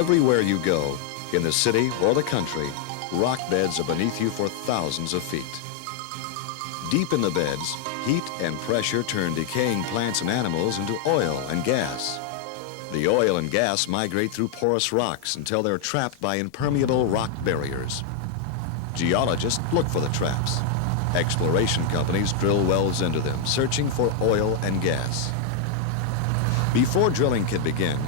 Everywhere you go, in the city or the country, rock beds are beneath you for thousands of feet. Deep in the beds, heat and pressure turn decaying plants and animals into oil and gas. The oil and gas migrate through porous rocks until they're trapped by impermeable rock barriers. Geologists look for the traps. Exploration companies drill wells into them, searching for oil and gas. Before drilling can begin,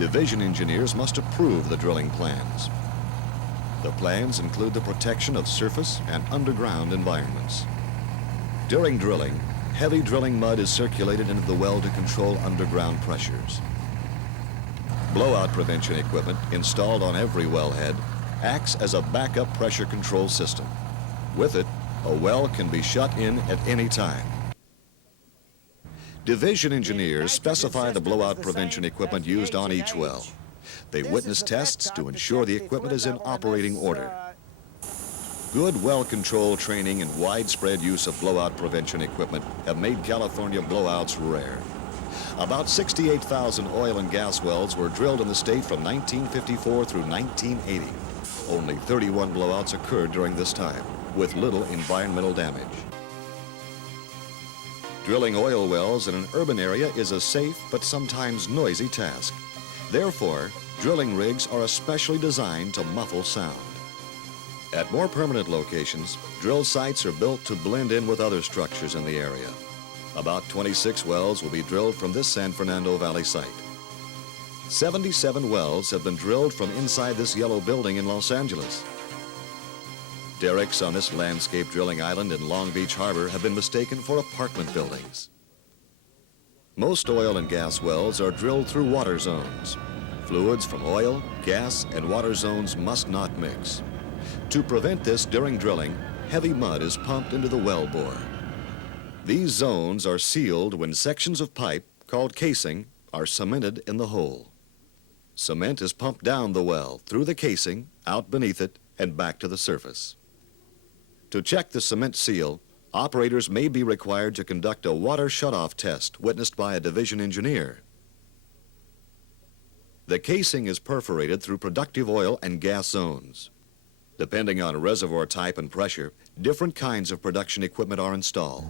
division engineers must approve the drilling plans. The plans include the protection of surface and underground environments. During drilling, heavy drilling mud is circulated into the well to control underground pressures. Blowout prevention equipment installed on every wellhead acts as a backup pressure control system. With it, a well can be shut in at any time. Division engineers specify the blowout prevention equipment used on each well. They witness tests to ensure the equipment is in operating order. Good well control training and widespread use of blowout prevention equipment have made California blowouts rare. About 68,000 oil and gas wells were drilled in the state from 1954 through 1980. Only 31 blowouts occurred during this time, with little environmental damage. Drilling oil wells in an urban area is a safe but sometimes noisy task. Therefore, drilling rigs are especially designed to muffle sound. At more permanent locations, drill sites are built to blend in with other structures in the area. About 26 wells will be drilled from this San Fernando Valley site. 77 wells have been drilled from inside this yellow building in Los Angeles. Derricks on this landscape drilling island in Long Beach Harbor have been mistaken for apartment buildings. Most oil and gas wells are drilled through water zones. Fluids from oil, gas, and water zones must not mix. To prevent this during drilling, heavy mud is pumped into the well bore. These zones are sealed when sections of pipe, called casing, are cemented in the hole. Cement is pumped down the well, through the casing, out beneath it, and back to the surface. To check the cement seal, operators may be required to conduct a water shutoff test witnessed by a division engineer. The casing is perforated through productive oil and gas zones. Depending on reservoir type and pressure, different kinds of production equipment are installed.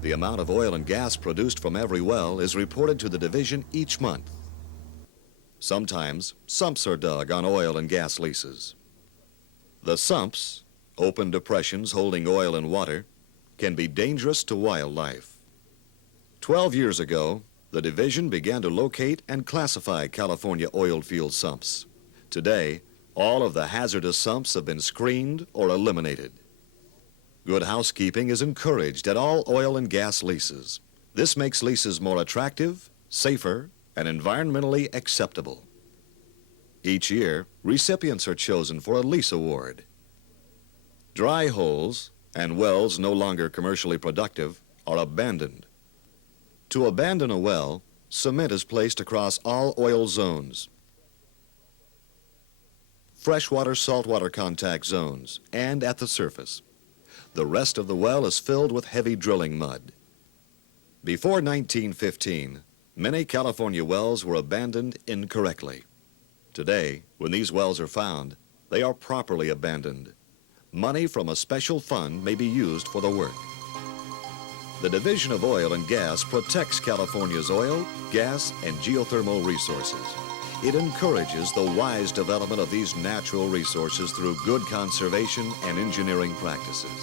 The amount of oil and gas produced from every well is reported to the division each month. Sometimes, sumps are dug on oil and gas leases. The sumps, open depressions holding oil and water, can be dangerous to wildlife. 12 years ago, the division began to locate and classify California oil field sumps. Today, all of the hazardous sumps have been screened or eliminated. Good housekeeping is encouraged at all oil and gas leases. This makes leases more attractive, safer, and environmentally acceptable. Each year, recipients are chosen for a lease award. Dry holes and wells no longer commercially productive are abandoned. To abandon a well, cement is placed across all oil zones, freshwater, saltwater contact zones, and at the surface. The rest of the well is filled with heavy drilling mud. Before 1915, many California wells were abandoned incorrectly. Today, when these wells are found, they are properly abandoned. Money from a special fund may be used for the work. The Division of Oil and Gas protects California's oil, gas, and geothermal resources. It encourages the wise development of these natural resources through good conservation and engineering practices.